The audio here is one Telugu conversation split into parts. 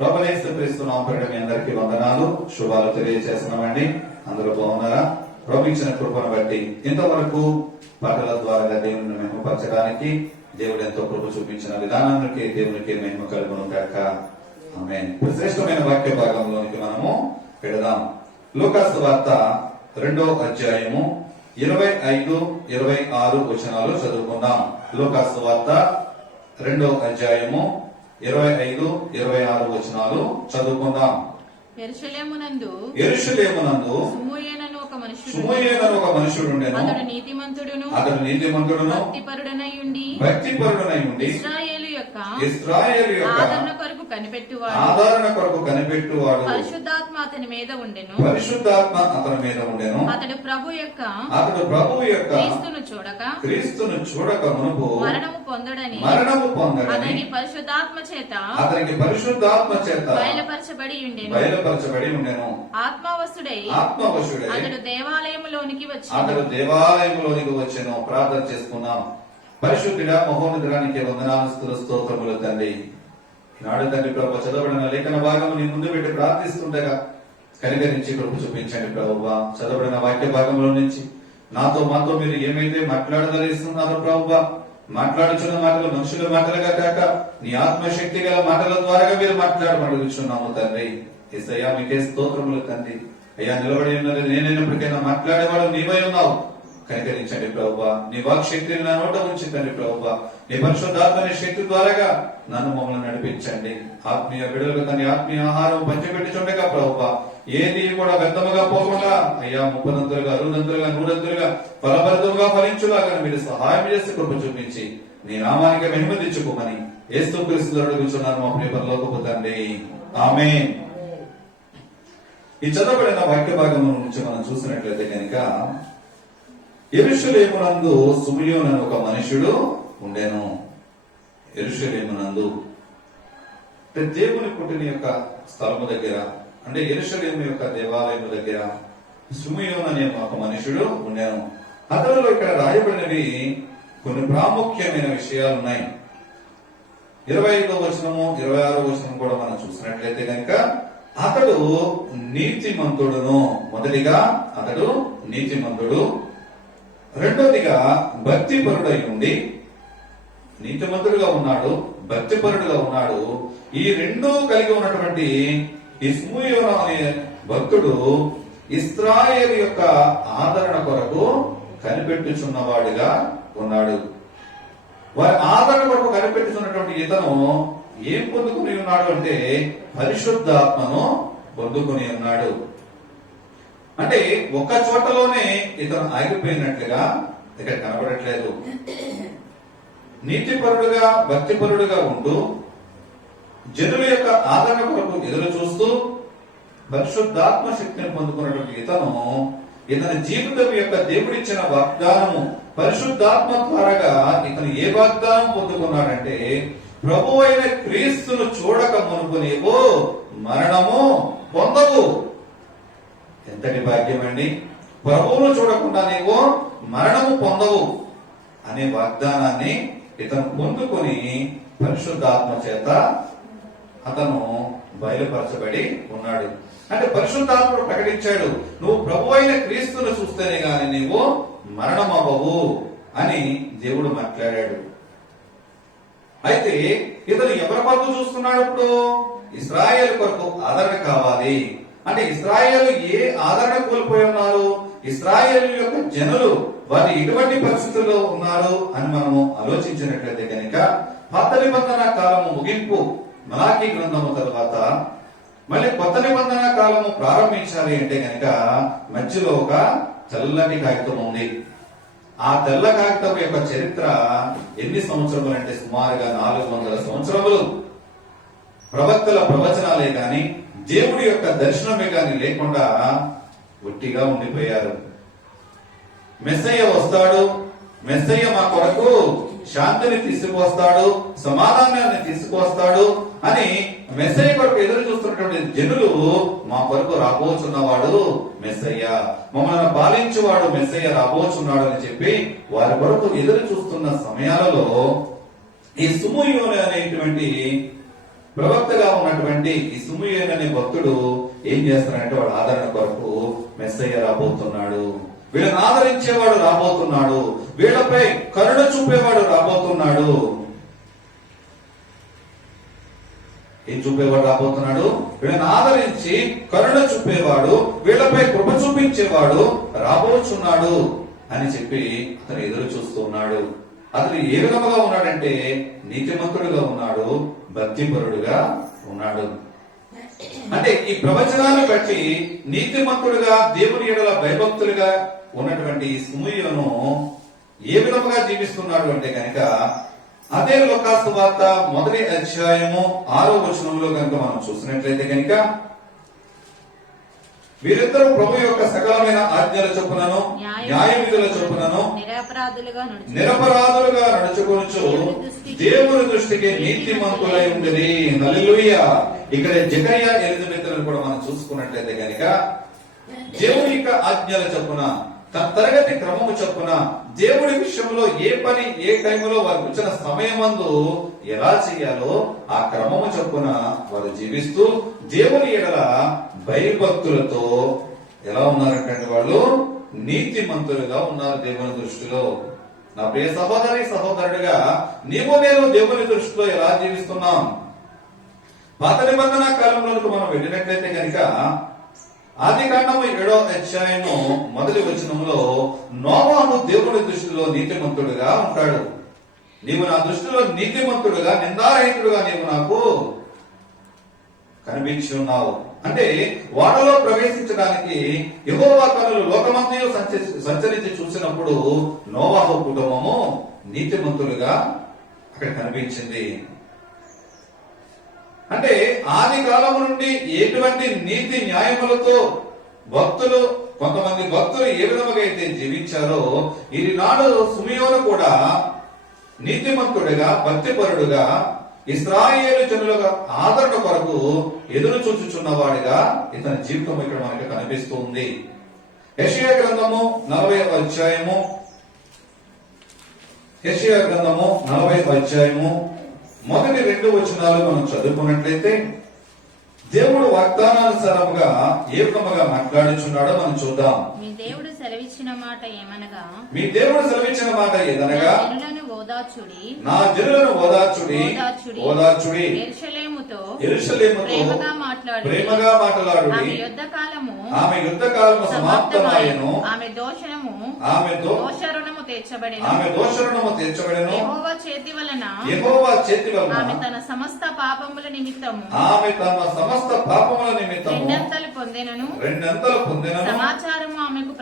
ప్రభునేస్తు క్రీస్తు నామమున మీ అందరికీ వందనాలు శుభాలు తెలియజేస్తున్నామండి. అందరూ బాగున్నారా? ప్రభు ఇచ్చిన కృపను బట్టి ఇంతవరకు పాటల ద్వారా దేవుని మహిమపరచడానికి దేవుడు ఎంతో కృప చూపించిన విధానానికి దేవునికి మహిమ కలుగును గాక. ఆమేన్. శ్రేష్టమైన వాక్య భాగంలోనికి మనము పెడదాం. లూకాసు వార్త 2వ అధ్యాయము 25-26 వచనాలు చదువుకుందాం. లూకాసు వార్త 2వ అధ్యాయము 25-26 వచనాలు చదువుకుందాం. యెరూషలేమునందు సుమూయేనను ఒక మనుషుడు ఉండెను. అతడు నీతిమంతుడును భక్తిపరుడనై ఉండి ఇశ్రాయేలు యొక్క ఆదరణ కొరకు కనిపెట్టువాడు పరిశుద్ధాత్మ అతని మీద ఉండెను. అతడు ప్రభు యొక్క క్రీస్తును చూడక మునుపు మరణము పొందడని అతనికి పరిశుద్ధాత్మ చేత బయలుపరచబడి ఉండెను. ఆత్మవశుడై అతడు దేవాలయములోనికి వచ్చెను. ప్రార్థన చేసుకున్నాం. పరిశుద్ధుడా మహోన్నతుడానికి వందనాలు స్తోత్రములు తండ్రి. నాడు తండ్రి ప్రభు చదవబడిన లేఖన భాగం నీ ముందు పెట్టి ప్రార్థిస్తుండగా కనికరించి కృప చూపించండి ప్రభువా. చదవబడిన వాక్య భాగంలో నుంచి మాతో మీరు ఏమైతే మాట్లాడదలిస్తున్నారో ప్రభువా, మాట్లాడుచున్న మాటలు మనుషుల మాటలుగా కాక నీ ఆత్మశక్తి గల మాటల ద్వారా మీరు మాట్లాడమడుగుచున్నాము తండ్రి. యేసయ్యా మీకే స్తోత్రములు తండ్రి. అయ్యా నిలబడి ఉన్నది నేనైనప్పటికైనా మాట్లాడేవాడు నీవై ఉన్నావు. కనికరించండి ప్రభువా. నీ వాక్ శక్తిని నా నోట ఉంచిందండి ప్రభువా. నీ పరిశుద్ధాత్మని శక్తి ద్వారాగా నన్ను మమ్మల్ని నడిపించండి. ఆత్మీయ బిడ్డలకు తన ఆత్మీయ ఆహారం పంచిపెట్టుచుండగా ప్రభువా, ఏది కూడా వ్యర్థముగా పోకుండా అయ్యా 30ంతులుగా 60ంతులుగా 100ంతులుగా ఫలభరితముగా ఫలించులాగా మీరు సహాయం చేసి కృప చూపించి నీ నామానికి మహిమ తెచ్చుకోమని యేసుక్రీస్తు అడుగుచున్నాను మా ప్రియ పరలోకపు తండ్రి. ఆమేన్. ఈ చదవబడిన వాక్య భాగం నుంచి మనం చూసినట్లయితే కనుక యెరూషలేమునందు సుమయోను అనే ఒక మనుషుడు ఉండెను. యెరూషలేమునందు అంటే దేవుని పుట్టిన యొక్క స్థలము దగ్గర, అంటే యెరూషలేము యొక్క దేవాలయము దగ్గర సుమయోను అనే ఒక మనుషుడు ఉండెను. అతనిలో ఇక్కడ రాయబడినవి కొన్ని ప్రాముఖ్యమైన విషయాలు ఉన్నాయి. 25వ వచనము 26వ వచనం కూడా మనం చూసినట్లయితే కనుక అతడు నీతిమంతుడును. మొదటిగా అతడు నీతిమంతుడు, రెండోదిగా భక్తిపరుడై ఉండి, నీతిమంతుడుగా ఉన్నాడు, భక్తిపరుడుగా ఉన్నాడు. ఈ రెండూ కలిగి ఉన్నటువంటి ఈ సుమయోను అనే భక్తుడు ఇశ్రాయేలు యొక్క ఆదరణ కొరకు కనిపెట్టుచున్నవాడిగా ఉన్నాడు. వారి ఆదరణ కొరకు కనిపెట్టుచున్నటువంటి ఇతను ఏం పొందుకుని ఉన్నాడు అంటే పరిశుద్ధాత్మను పొందుకుని ఉన్నాడు. అంటే ఒక్క చోటలోనే ఇతను ఆగిపోయినట్లుగా ఇక్కడ కనబడట్లేదు. నీతిపరుడుగా భక్తిపరుడుగా ఉంటూ జనుల యొక్క ఆదరణ కొరకు ఎదురు చూస్తూ పరిశుద్ధాత్మ శక్తిని పొందుకున్నటువంటి ఇతని జీవితం యొక్క దేవుడిచ్చిన వాగ్దానము పరిశుద్ధాత్మ ద్వారాగా ఇతను ఏ వాగ్దానం పొందుకున్నాడంటే ప్రభు అయిన క్రీస్తును చూడక మునుపు నీవు మరణము పొందవు. ఎంతటి భాగ్యం అండి! ప్రభువును చూడకుండా నీవు మరణము పొందవు అనే వాగ్దానాన్ని ఇతను పొందుకొని పరిశుద్ధాత్మ చేత అతను బయలుపరచబడి ఉన్నాడు. అంటే పరిశుద్ధాత్ముడు ప్రకటించాడు, నువ్వు ప్రభు అయిన క్రీస్తును చూస్తేనే గాని నీవు మరణం అవ్వవు అని దేవుడు మాట్లాడాడు. అయితే ఇతను ఎవరి కొరకు చూస్తున్నాడు? ఇప్పుడు ఇశ్రాయేలు కొరకు ఆదరణ కావాలి. అంటే ఇశ్రాయేలు ఏ ఆదరణ కోల్పోయి ఉన్నారు? ఇశ్రాయేలు యొక్క జనులు వారు ఎటువంటి పరిస్థితుల్లో ఉన్నారు అని మనము ఆలోచించినట్లయితే కనుక పాత నిబంధన కాలము ముగింపు మలాకీ గ్రంథము తర్వాత మళ్ళీ కొత్త నిబంధన కాలము ప్రారంభించాలి అంటే కనుక మధ్యలో ఒక తెల్లటి కాగితం ఉంది. ఆ తెల్ల కాగితం యొక్క చరిత్ర ఎన్ని సంవత్సరములు అంటే సుమారుగా 400 సంవత్సరములు. ప్రవక్తల ప్రవచనాలే గాని దేవుడి యొక్క దర్శనమే గాని లేకుండా ఒట్టిగా ఉండిపోయారు. మెస్సయ్య వస్తాడు, మెస్సయ్య మా కొరకు శాంతిని తీసుకువస్తాడు, సమాధానాన్ని తీసుకువస్తాడు అని మెస్సయ్య కొరకు ఎదురు చూస్తున్నటువంటి జనులు మా కొరకు రాబోచున్నవాడు మెస్సయ్య, మమ్మల్ని పాలించేవాడు మెస్సయ్య రాబోచున్నాడు అని చెప్పి వారి కొరకు ఎదురు చూస్తున్న సమయాలలో ఈ సుమయోను అనేటువంటి ప్రవక్తగా ఉన్నటువంటి ఉన్నటువంటి ఈ సిమియోను అనే భక్తుడు ఏం చేస్తున్నాడంటే వాడు ఆదరణ కొరకు మెస్సయ్య రాబోతున్నాడు, వీళ్ళని ఆదరించేవాడు రాబోతున్నాడు, వీళ్ళపై కరుణ చూపేవాడు రాబోతున్నాడు. ఏం చూపేవాడు రాబోతున్నాడు? వీళ్ళని ఆదరించి కరుణ చూపేవాడు, వీళ్ళపై కృప చూపించేవాడు రాబోతున్నాడు అని చెప్పి అతను ఎదురు చూస్తూ ఉన్నాడు. అతను ఏ విధముగా ఉన్నాడంటే నీతిమంతుడుగా ఉన్నాడు, భక్తిపరుడుగా ఉన్నాడు. అంటే ఈ ప్రవచనాలు బట్టి నీతిమంతుడుగా దేవుని ఎడల భయభక్తులుగా ఉన్నటువంటి ఈ సిమియోను ఏ విధముగా జీవిస్తున్నాడు అంటే కనుక అదే లూకాసు వార్త 1వ అధ్యాయము 6వ వచనంలో కనుక మనం చూసినట్లయితే కనుక వీరిద్దరూ ప్రభు యొక్క సకలమైన ఆజ్ఞల చొప్పునను న్యాయ విధుల చొప్పునను నిరపరాధులుగా నడుచుకొనుచు దేవుని దృష్టికి నీతిమంతులై ఉండేది. హల్లెలూయా. ఇక్కడ జకర్యా ఎలిజబెత్లను కూడా మనం చూసుకున్నట్లయితే కనుక దేవుని యొక్క ఆజ్ఞల చొప్పున తన తరగతి క్రమము చొప్పున దేవుడి విషయంలో ఏ పని ఏ టైంలో వారికి వచ్చిన సమయమందు ఎలా చేయాలో ఆ క్రమము చొప్పున వారు జీవిస్తూ దేవుని ఎడల భయభక్తులతో ఎలా ఉన్నారంటే వాళ్ళు నీతిమంతులుగా ఉన్నారు దేవుని దృష్టిలో. నా ప్రియ సహోదరి సహోదరుడిగా నీవు నేను దేవుని దృష్టిలో ఎలా జీవిస్తున్నాం? పాత నిబంధన కాలంలోకి మనం వెళ్ళినట్లయితే కనుక ఆదికాండము 7వ అధ్యాయము 1వ వచనంలో నోవాహు దేవుని దృష్టిలో నీతిమంతుడుగా ఉంటాడు. నీవు నా దృష్టిలో నీతిమంతుడుగా నిందారహితుడుగా నీవు నాకు కనిపించి ఉన్నావు. అంటే వాడలో ప్రవేశించడానికి యెహోవా కనులు లోకమంతయు సంచరించి చూసినప్పుడు నోవాహు కుటుంబము నీతిమంతులుగా అక్కడ కనిపించింది. అంటే ఆది కాలం నుండి ఎటువంటి నీతి న్యాయములతో భక్తులు కొంతమంది భక్తులు ఏ విధముగా అయితే జీవించారో ఈనాడు సిమియోను కూడా నీతిమంతుడిగా భక్తిపరుడుగా ఇశ్రాయేలు జనులుగా ఆదరణ కొరకు ఎదురు చూచుచున్నవాడిగా ఇతని జీవితం ఇక్కడ మనకి కనిపిస్తుంది. యెషయా గ్రంథము 40వ అధ్యాయము 40వ అధ్యాయము 1-2 వచనాలు మనం చదువుకున్నట్లయితే దేవుడు వాగ్దానానుసారముగా ఏ విధముగా మాట్లాడుచున్నాడో మనం చూద్దాం. మీ దేవుడు సెలవిచ్చిన మాట ఏదనగా నా జనులను ఓదార్చుడి ప్రేమగా మాట్లాడు ఆమె యుద్ధ కాలము సమాప్తమాయెను ఆమె దోషరుణము తీర్చబడెను యెహోవా చేతి వలన ఆమె తన సమస్త పాపముల నిమిత్తము రెండంతలు పొందెనను సమాచారము ఆమెకు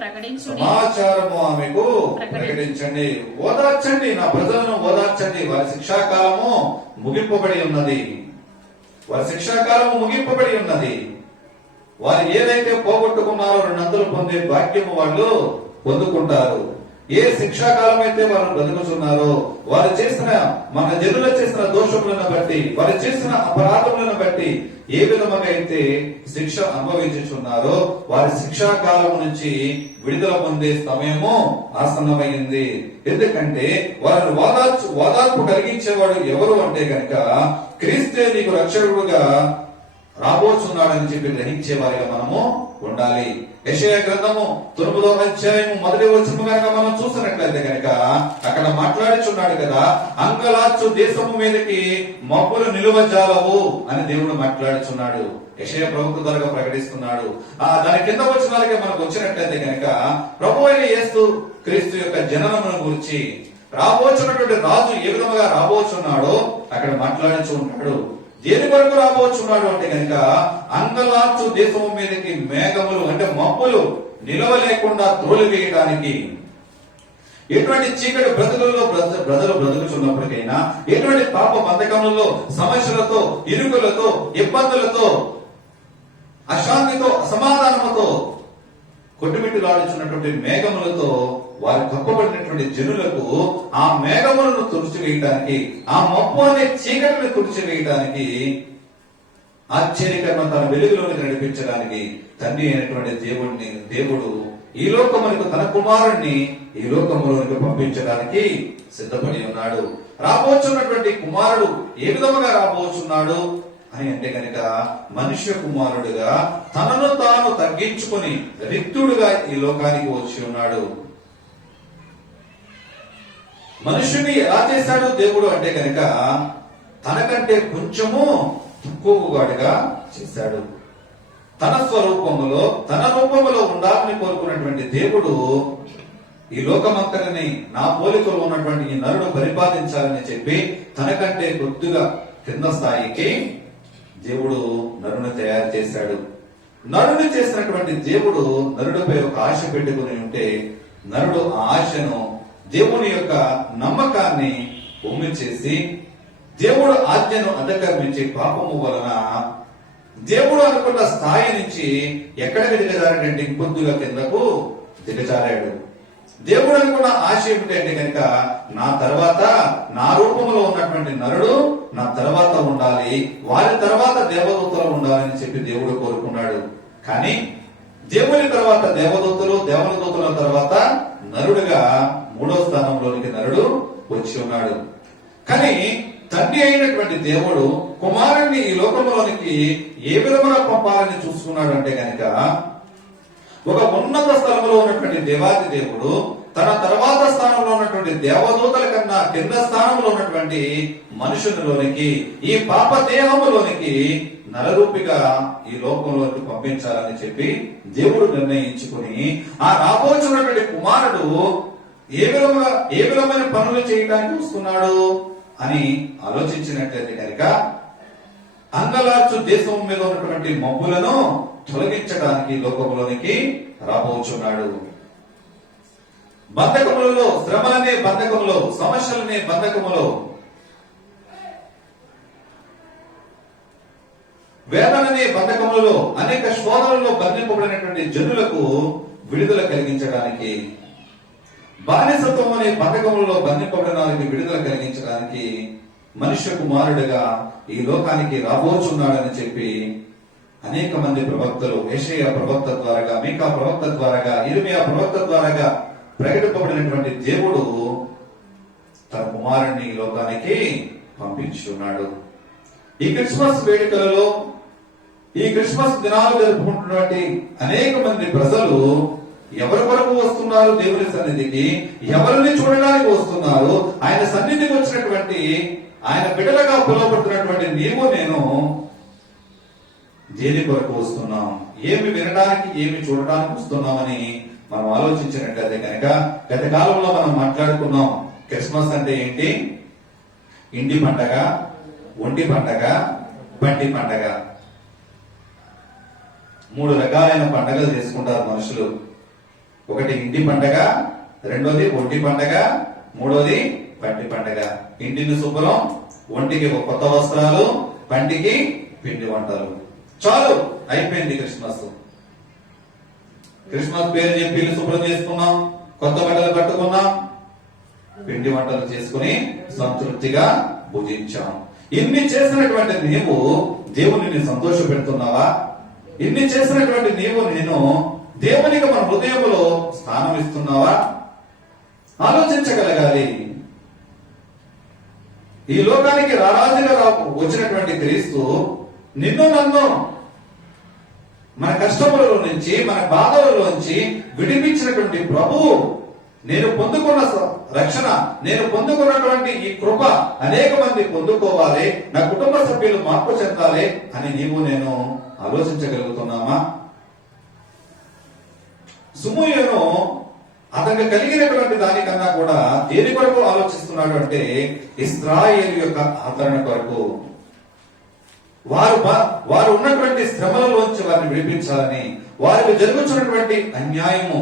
ప్రకటించండి. ఓదార్చండి, నా ప్రజలను ఓదార్చండి. వారి శిక్షాకాలము ముగింపబడి ఉన్నది. వారు ఏదైతే పోగొట్టుకున్నారో రెండంతలు పొందే భాగ్యము వాళ్ళు పొందుకుంటారు. ఏ శిక్షాకాలం అయితే వారు బ్రతుకుతున్నారో వారు చేసిన మన జనులు చేసిన దోషములను బట్టి వారు చేసిన అపరాధములను బట్టి ఏ విధముగా అయితే శిక్ష అనుభవించుచున్నారో వారి శిక్షాకాలం నుంచి విడుదల పొందే సమయము ఆసన్నమైంది. ఎందుకంటే వారిని ఓదార్పు కలిగించేవాడు ఎవరు అంటే గనక క్రీస్తే నీకు రక్షకుడుగా రాబోతున్నాడని చెప్పి గ్రహించే వారిగా మనము ఉండాలి. యెషయా గ్రంథము 9వ అధ్యాయము 1వ వచనము కనుక మనం చూసినట్లయితే కనుక అక్కడ మాట్లాడుచున్నాడు కదా, అంగలార్చు దేశము మీదకి మబ్బులు నిలువజాలవు అని దేవుడు మాట్లాడుచున్నాడు. యెషయా ప్రవక్త ద్వారా ప్రకటిస్తున్నాడు. దాని కింద వచనాలకి మనకు వచ్చినట్లయితే కనుక ప్రభువైన యేసు క్రీస్తు యొక్క జననమును గురించి రాబోచున్నటువంటి రాజు ఏ విధముగా రాబోచున్నాడో అక్కడ మాట్లాడుచు ఉంటాడు. దేని వరకు రాబోచున్నాడు అంటే కనుక అంగలార్చు దేశము మీదకి మేఘములు అంటే మబ్బులు నిలవలేకుండా త్రోలివేయడానికి. ఎటువంటి చీకటి బ్రతుకులలో ప్రజలు బ్రతుకుచున్నప్పటికైనా ఎటువంటి పాప బంధకములలో సమస్యలతో ఇరుకులతో ఇబ్బందులతో అశాంతితో అసమాధానముతో కొట్టుమిట్టులాడుచున్నటువంటి మేఘములతో వారు కప్పబడినటువంటి జనులకు ఆ మేఘములను తుడిచివేయడానికి ఆ మబ్బు అనే చీకటిని తుడిచివేయడానికి ఆశ్చర్యకరణ తన వెలుగులోకి నడిపించడానికి తండ్రి అయినటువంటి దేవుడు ఈ లోకములకు తన కుమారుణ్ణి ఈ లోకములోనికి పంపించడానికి సిద్ధపడి ఉన్నాడు. రాబోచున్నటువంటి కుమారుడు ఏ విధముగా రాబోచున్నాడు అని అంటే కనుక మనుష్య కుమారుడుగా తనను తాను తగ్గించుకొని రిక్తుడుగా ఈ లోకానికి వచ్చి ఉన్నాడు. మనుషుని ఎలా చేశాడు దేవుడు అంటే కనుక తనకంటే కొంచెము తక్కువగాడిగా చేశాడు. తన స్వరూపములో తన రూపములో ఉండాలని కోరుకున్నటువంటి దేవుడు ఈ లోకమంతటిని నా పోలికలో ఉన్నటువంటి ఈ నరుడు పరిపాలించాలని చెప్పి తనకంటే కొద్దిగా కింద స్థాయికి దేవుడు నరుని తయారు చేశాడు. నరుని చేసినటువంటి దేవుడు నరుడిపై ఒక ఆశ పెట్టుకుని ఉంటే నరుడు ఆ ఆశను దేవుని యొక్క నమ్మకాన్ని ఒమ్మి చేసి దేవుడు ఆజ్ఞను అతిక్రమించి పాపము వలన దేవుడు అనుకున్న స్థాయి నుంచి ఎక్కడికి దిగజారాడంటే ఇంకొద్దుగా కిందకు దిగజారాడు. దేవుడు అనుకున్న ఆశ ఏమిటంటే కనుక నా తర్వాత నా రూపంలో ఉన్నటువంటి నరుడు నా తర్వాత ఉండాలి, వారి తర్వాత దేవదూతలు ఉండాలని చెప్పి దేవుడు కోరుకున్నాడు. కానీ దేవుని తర్వాత దేవదూతలు, దేవదూతల తర్వాత నరుడుగా 3వ స్థానంలోనికి నరుడు వచ్చి ఉన్నాడు. కానీ తండ్రి అయినటువంటి దేవుడు కుమారుణ్ణి ఈ లోకంలోనికి ఏ విధముగా పంపాలని చూసుకున్నాడు అంటే కనుక ఒక ఉన్నత స్థలంలో ఉన్నటువంటి దేవాది దేవుడు తన తర్వాత స్థానంలో ఉన్నటువంటి దేవదూతల కన్నా కింద స్థానంలో ఉన్నటువంటి మనుషులలోనికి ఈ పాప దేహములోనికి నరరూపిగా ఈ లోకంలోకి పంపించాలని చెప్పి దేవుడు నిర్ణయించుకుని ఆ రాబోతున్నటువంటి కుమారుడు ఏ విధమైన పనులు చేయడానికి వస్తున్నాడు అని ఆలోచించినట్లయితే కనుక అంగలార్చు దేశం మీద ఉన్నటువంటి మబ్బులను తొలగించడానికి లోకంలోనికి రాబోచున్నాడు. బంధకములలో, శ్రమలనే బంధకములో, సమస్యలనే బంధకములో, వేదననే బంధకములలో, అనేక శోధనలలో బంధింపబడినటువంటి జనులకు విడుదల కలిగించడానికి, బానిసత్వం అనే బంధకములలో బంధింపబడడానికి విడుదల కలిగించడానికి మనుష్య కుమారుడిగా ఈ లోకానికి రాబోచున్నాడని చెప్పి అనేక మంది ప్రవక్తలు, యెషయా ప్రవక్త ద్వారాగా, మీకా ప్రవక్త ద్వారాగా, ఇర్మియా ప్రవక్త ద్వారాగా ప్రకటింపబడినటువంటి దేవుడు తన కుమారుణ్ణి ఈ లోకానికి పంపించున్నాడు. ఈ క్రిస్మస్ వేడుకలలో, ఈ క్రిస్మస్ దినాలు జరుపుకుంటున్నటువంటి అనేక మంది ప్రజలు ఎవరి కొరకు వస్తున్నారు? దేవుని సన్నిధికి ఎవరిని చూడడానికి వస్తున్నారు? ఆయన సన్నిధికి వచ్చినటువంటి ఆయన బిడ్డలుగా పిలువబడుతున్నటువంటి నీవు నేను దేని కొరకు వస్తున్నాం, ఏమి వినడానికి, ఏమి చూడడానికి వస్తున్నామని మనం ఆలోచించినట్లయితే కనుక గత కాలంలో మనం మాట్లాడుకున్నాం. క్రిస్మస్ అంటే ఏంటి? ఇంటి పండగ, ఒంటి పండగ, బండి పండగ. 3 రకాలైన పండగలు చేసుకుంటారు మనుషులు. ఒకటి ఇంటి పండగ, రెండోది ఒంటి పండగ, మూడోది బండి పండగ. ఇంటిని శుభ్రం, ఒంటికి కొత్త వస్త్రాలు, బండికి పిండి వంటలు. చాలు, అయిపోయింది క్రిస్మస్. క్రిస్మస్ పేరు చెప్పి ఇల్లు శుభ్రం చేసుకున్నాం, కొత్త బట్టలు కట్టుకున్నాం, పిండి వంటలు చేసుకుని సంతృప్తిగా భుజించాం. ఇన్ని చేసినటువంటి నీవు దేవుని సంతోష పెడుతున్నావా? ఇన్ని చేసినటువంటి నీవు నేను దేవునికి మన హృదయంలో స్థానం ఇస్తున్నావా? ఆలోచించగలగాలి. ఈ లోకానికి రారాజుగా వచ్చినటువంటి క్రీస్తు నిన్ను నన్ను మన కష్టములలో నుంచి, మన బాధలలోంచి విడిపించినటువంటి ప్రభువు. నేను పొందుకున్న రక్షణ, నేను పొందుకున్నటువంటి ఈ కృప అనేక మంది పొందుకోవాలి, నా కుటుంబ సభ్యులు మార్పు చెందాలి అని నీవు నేను ఆలోచించగలుగుతున్నామా? సుమూయను అతనికి కలిగినటువంటి దానికన్నా కూడా దేని కొరకు ఆలోచిస్తున్నాడు అంటే ఇశ్రాయేలు యొక్క ఆదరణ కొరకు. వారు ఉన్నటువంటి శ్రమలలోంచి వారిని విడిపించాలని, వారికి జరుగుతున్నటువంటి అన్యాయము,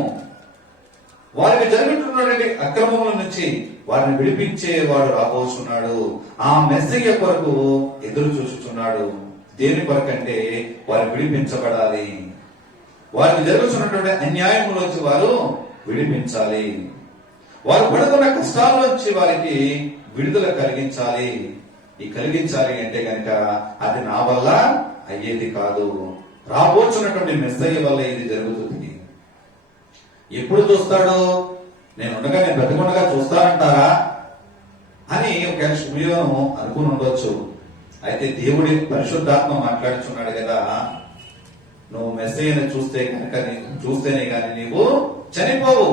వారికి జరుగుతున్నటువంటి అక్రమముల నుంచి వారిని విడిపించేవాడు రాబోతున్నాడు. ఆ మెస్సయ్య కొరకు ఎదురు చూస్తున్నాడు. దేని కొరకంటే వారు విడిపించబడాలి, వారికి జరుగుతున్నటువంటి అన్యాయములోంచి వారు విడిపించాలి, వారు పడుతున్న కష్టాల్లోంచి వారికి విడుదల కలిగించాలి. ఈ కలిగించాలి అంటే కనుక అది నా వల్ల అయ్యేది కాదు, రాబోతున్నటువంటి మెస్సయ్య వల్ల ఇది జరుగుతుంది. ఎప్పుడు చూస్తాడు? నేను బ్రతికుండగా చూస్తానంటారా అని ఒక అనుకుని ఉండొచ్చు. అయితే దేవుడి పరిశుద్ధాత్మ మాట్లాడుచున్నాడు కదా, నువ్వు మెస్సయ్యను చూస్తేనే గాని నీవు చనిపోవు.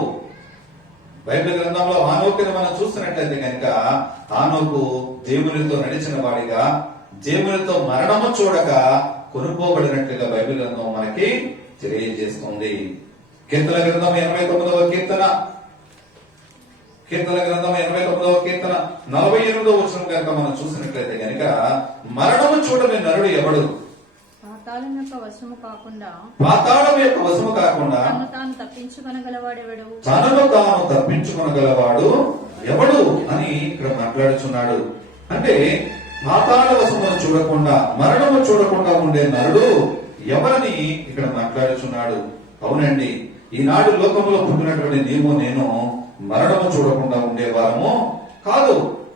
బైబిల్ గ్రంథంలో హానోకుని మనం చూస్తున్నట్లయితే కనుక హానోకు దేవునితో నడిచిన వాడిగా దేవునితో మరణము చూడక కొనుక్కోబడినట్లుగా బైబిల్ గ్రంథం మనకి తెలియజేస్తుంది. కీర్తన గ్రంథం 89వ కీర్తన 89వ కీర్తన 48వ వచనం కనుక మనం చూసినట్లయితే కనుక మరణము చూడని నరుడు ఎవడు? పాతాళం యొక్క వశము కాకుండా తనను తాను తప్పించుకొనగలవాడు ఎవడు అని ఇక్కడ మాట్లాడుచున్నాడు. అంటే పాతాళ వశమును చూడకుండా మరణము చూడకుండా ఉండే నరుడు ఎవరని ఇక్కడ మాట్లాడుచున్నాడు. అవునండి, ఈనాడు లోకంలో పుట్టినటువంటి నీవు నేను మరణము చూడకుండా ఉండేవారము కాదు.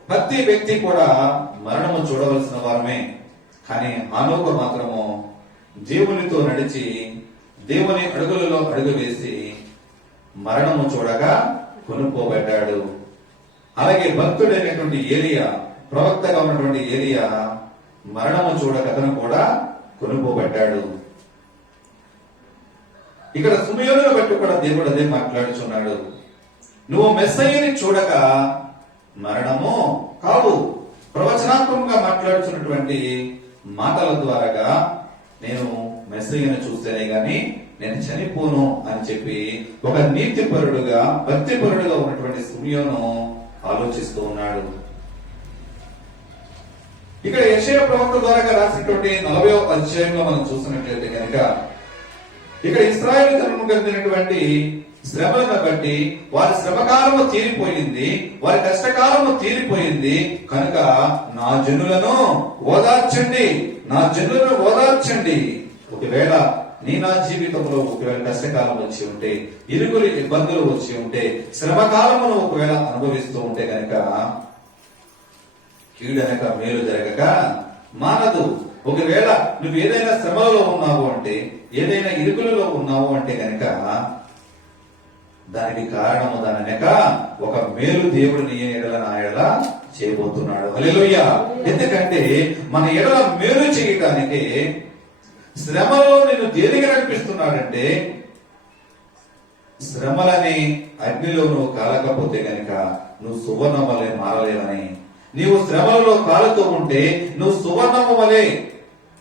ప్రతి వ్యక్తి కూడా మరణము చూడవలసిన వారమే. కానీ హానోకు మాత్రము దేవునితో నడిచి దేవుని అడుగులలో అడుగు వేసి మరణము చూడగా కొనుక్కోబడ్డాడు. అలాగే భక్తుడైనటువంటి ఏలియా, ప్రవక్తగా ఉన్నటువంటి ఏలియా మరణము చూడక అతను కూడా కొనుక్కోబడ్డాడు. ఇక్కడ సుమయోనును బట్టి కూడా దేవుడు అదే మాట్లాడుచున్నాడు. నువ్వు మెస్సయ్యని చూడక మరణము కావు. ప్రవచనాత్మకంగా మాట్లాడుతున్నటువంటి మాటల ద్వారాగా నేను మెస్సయ్యను చూస్తేనే గాని నేను చనిపోను అని చెప్పి ఒక నీతిపరుడుగా భక్తిపరుడుగా ఉన్నటువంటి సుమయోను ఆలోచిస్తూ ఉన్నాడు. ఇక్కడ యెషయా ప్రవక్త ద్వారా రాసినటువంటి 40వ అధ్యాయంలో మనం చూసినట్లయితే కనుక ఇక్కడ ఇశ్రాయేలు జనము కలిగినటువంటి శ్రమలను బట్టి వారి శ్రమకాలము తీరిపోయింది, వారి కష్టకాలము తీరిపోయింది కనుక నా జనులను ఓదార్చండి, నా జనులను ఓదార్చండి. ఒకవేళ నా జీవితంలో ఒకవేళ కష్టకాలం వచ్చి ఉంటే, ఇరుగురు ఇబ్బందులు వచ్చి ఉంటే, శ్రమకాలమును ఒకవేళ అనుభవిస్తూ ఉంటే కనుక కీడనక మేలు జరగక మానదు. ఒకవేళ నువ్వు ఏదైనా శ్రమలలో ఉన్నావు అంటే, ఏదైనా ఇరుకులలో ఉన్నావు అంటే కనుక దానికి కారణము దాని వెనక ఒక మేలు దేవుడు నీ ఎడల నా ఎడల చేయబోతున్నాడు. హల్లెలూయా. ఎందుకంటే మన ఎడల మేలు చేయటానికి శ్రమలో నేను దేనిగా నడిపిస్తున్నాడంటే, శ్రమలని అగ్నిలో నువ్వు కాలకపోతే గనక నువ్వు సువర్ణం వలె మారలేవని, నీవు శ్రమలలో కాలుతూ ఉంటే నువ్వు సువర్ణము వలె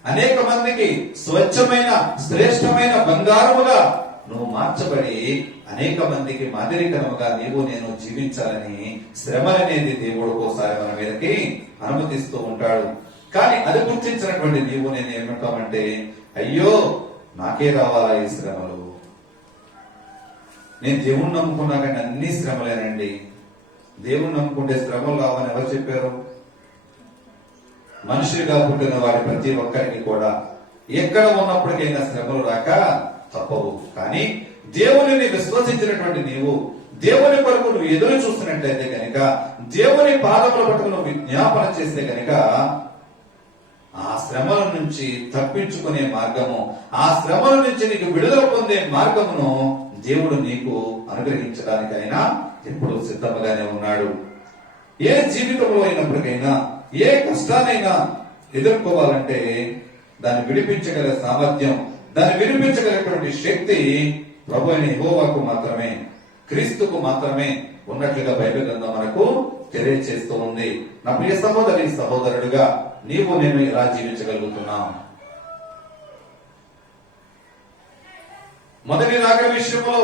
అనేక మందికి స్వచ్ఛమైన శ్రేష్టమైన బంగారముగా నువ్వు మార్చబడి అనేక మందికి మాదిరికరముగా నీవు నేను జీవించాలని శ్రమలనేది దేవుడు ఒకసారి మన మీదకి అనుమతిస్తూ ఉంటాడు. కానీ అది గుర్తించినటువంటి నీవు నేను ఏమంటామంటే, అయ్యో నాకే రావాలా ఈ శ్రమలు, నేను దేవుణ్ణి నమ్ముకున్నా కానీ అన్ని శ్రమలేనండి. దేవుణ్ణి నమ్ముకుంటే శ్రమలు రావని ఎవరు చెప్పారు? మనుషులుగా పుట్టిన వారి ప్రతి ఒక్కరికి కూడా ఎక్కడ ఉన్నప్పటికైనా శ్రమలు రాక తప్పవు. కానీ దేవుని విశ్వసించినటువంటి నీవు, దేవుని కొరకు నువ్వు ఎదురు చూస్తున్నట్లయితే కనుక, దేవుని పాదముల పట్టుకు నువ్వు విజ్ఞాపన చేస్తే కనుక ఆ శ్రమల నుంచి తప్పించుకునే మార్గము, ఆ శ్రమల నుంచి నీకు విడుదల పొందే మార్గమును దేవుడు నీకు అనుగ్రహించడానికైనా ఎప్పుడు సిద్ధముగానే ఉన్నాడు. ఏ జీవితంలో అయినప్పటికైనా ఏ కష్టానైనా ఎదుర్కోవాలంటే దాన్ని విడిపించగల సామర్థ్యం, దాన్ని విడిపించగలిగినటువంటి శక్తి ప్రభు అయిన యెహోవాకు మాత్రమే, క్రీస్తుకు మాత్రమే ఉన్నట్లుగా బైబిల్ గ్రంథం మనకు తెలియజేస్తూ ఉంది. నా ప్రియ సహోదరి సహోదరుడుగా నీవు నేను ఎలా జీవించగలుగుతున్నాం? మొదటి రాకడ విషయంలో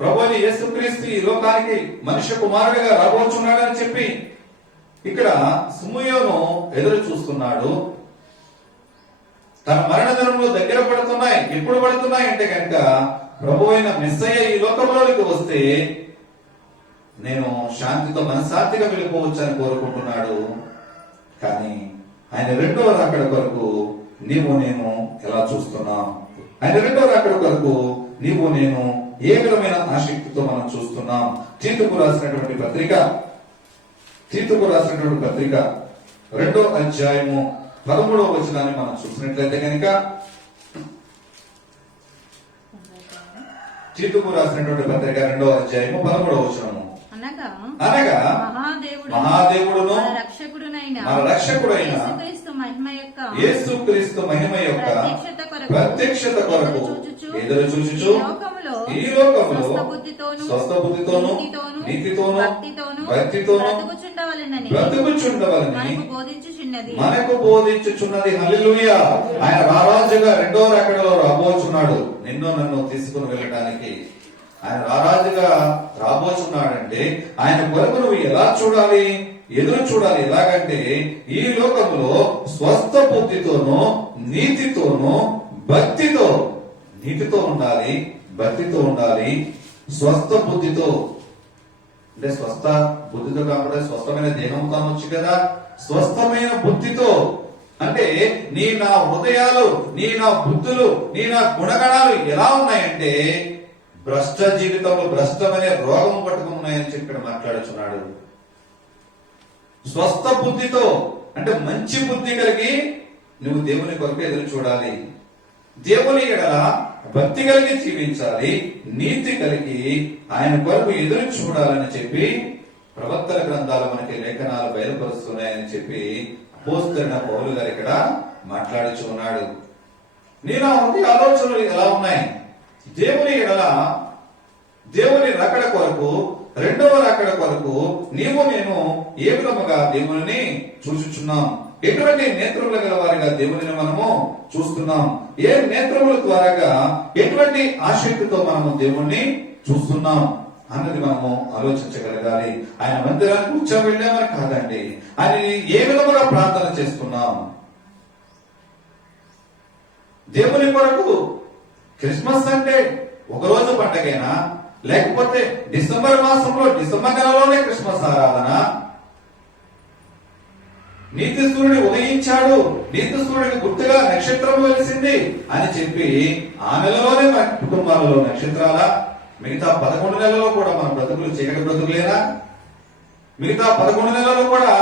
ప్రభు అయిన యేసుక్రీస్తు ఈ లోకానికి మనుష్య కుమారుడిగా రాబోచున్నాడని చెప్పి ఇక్కడ సుమయోను ఎదురు చూస్తున్నాడు. తన మరణ దినములు దగ్గర పడుతున్నాయి. ఎప్పుడు పడుతున్నాయి అంటే కనుక ప్రభు అయిన మెస్సయ్య ఈ లోకంలోనికి వస్తే నేను శాంతితో మనశాంతిగా వెళ్ళిపోవచ్చు అని కోరుకుంటున్నాడు. కానీ ఆయన రెండవ రాకడ కొరకు నీవు నేను ఎలా చూస్తున్నాం? ఆయన రెండవ రాకడ కొరకు నీవు నేను ఏ విధమైన ఆసక్తితో మనం చూస్తున్నాం? తీతుకు రాసినటువంటి పత్రిక 2వ అధ్యాయము 13వ వచనాన్ని మనం చూసినట్లయితే కనుక, తీతుకు రాసినటువంటి పత్రిక 2వ అధ్యాయము 13వ వచనము, అనగా అనగా మహాదేవుడును మన రక్షకుడునైన యేసుక్రీస్తు మహిమ యొక్క ప్రత్యక్షత కొరకు ఎదురు చూచుచు ఈ లోకములో స్వస్థ బుద్ధితోను నీతితోను భక్తితోను బ్రతుకుచుండవలని మనకు బోధించుచున్నది. హల్లెలూయా. ఆయన రారాజుగా రెండో రాకడలో రాబోచున్నాడు. నిన్ను నన్ను తీసుకుని వెళ్ళడానికి ఆయన రారాజుగా రాబోచున్నాడంటే ఆయన కొరకు నువ్వు ఎలా చూడాలి, ఎదురు చూడాలి. ఎలాగంటే ఈ లోకంలో స్వస్థ బుద్ధితోనూ నీతితోనూ భక్తితో, నీతితో ఉండాలి, భక్తితో ఉండాలి, స్వస్థ బుద్ధితో. అంటే స్వస్థ బుద్ధితో కాకుండా స్వస్థమైన దేహంతో అనొచ్చు కదా. స్వస్థమైన బుద్ధితో అంటే నా హృదయాలు, నా బుద్ధులు, నా గుణగణాలు ఎలా ఉన్నాయంటే భ్రష్ట జీవితంలో భ్రష్టమనే రోగం పట్టుకుని ఉన్నాయని చెప్పి మాట్లాడుచున్నాడు. స్వస్థ బుద్ధితో అంటే మంచి బుద్ధి కలిగి నువ్వు దేవుని కొరకు ఎదురు చూడాలి. దేవుని ఎడల భక్తి కలిగి జీవించాలి, నీతి కలిగి ఆయన కొరకు ఎదురు చూడాలని చెప్పి ప్రవక్తల గ్రంథాలు మనకి లేఖనాలు బయలుపరుస్తున్నాయని చెప్పి అపోస్తలుడైన పౌలు గారు ఇక్కడ మాట్లాడుచు ఉన్నాడు. నేను ఆలోచనలు ఎలా ఉన్నాయి? దేవుని ఎడల, దేవుని రాకడ కొరకు, రెండవ రాకడ కొరకు నీవు నేను ఏ విధముగా దేవుని చూచుచున్నాం? ఎటువంటి నేత్రముల గల వారిగా దేవుని మనము చూస్తున్నాం? ఏ నేత్రముల ద్వారాగా ఎటువంటి ఆసక్తితో మనము దేవుణ్ణి చూస్తున్నాం అన్నది మనము ఆలోచించగలగాలి. ఆయన మందిరానికి ఉత్సవం వెళ్ళామని కాదండి, ఆయన ఏ విధముగా ప్రార్థన చేస్తున్నాం? దేవుని కొరకు క్రిస్మస్ అంటే ఒకరోజు పండగైనా, లేకపోతే డిసెంబర్ మాసంలో డిసెంబర్ నెలలోనే క్రిస్మస్ ఆరాధన? నీతి సూర్యుడు ఉదయించాడు, నీతి సూర్యుడికి గుర్తుగా నక్షత్రం వెలిసింది అని చెప్పి ఆ నెలలోనే మన కుటుంబాలలో నక్షత్రాల, మిగతా 11 నెలల్లో కూడా మన బ్రతుకులు చీకటి బ్రతుకులేనా? మిగతా 11 నెలల్లో కూడా